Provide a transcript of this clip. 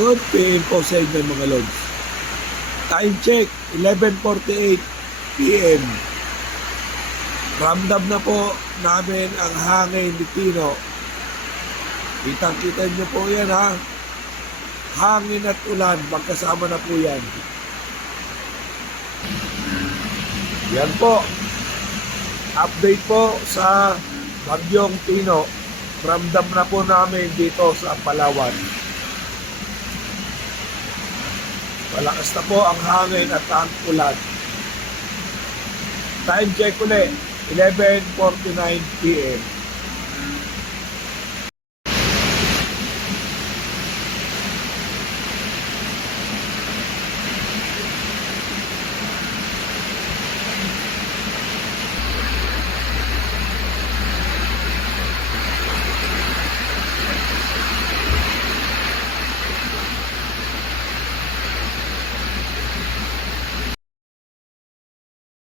Good PM po sa inyo mga lods. Time check, 11:48 PM. Ramdam na po namin ang hangin ni Tino. Kitang-kita nyo po yan ha. Hangin at ulan, magkasama na po yan. Yan po. Update po sa Bagyong Tino. Ramdam na po namin dito sa Palawan. Malakas na po ang hangin at ang ulan. Time check ulit, 11:49 PM.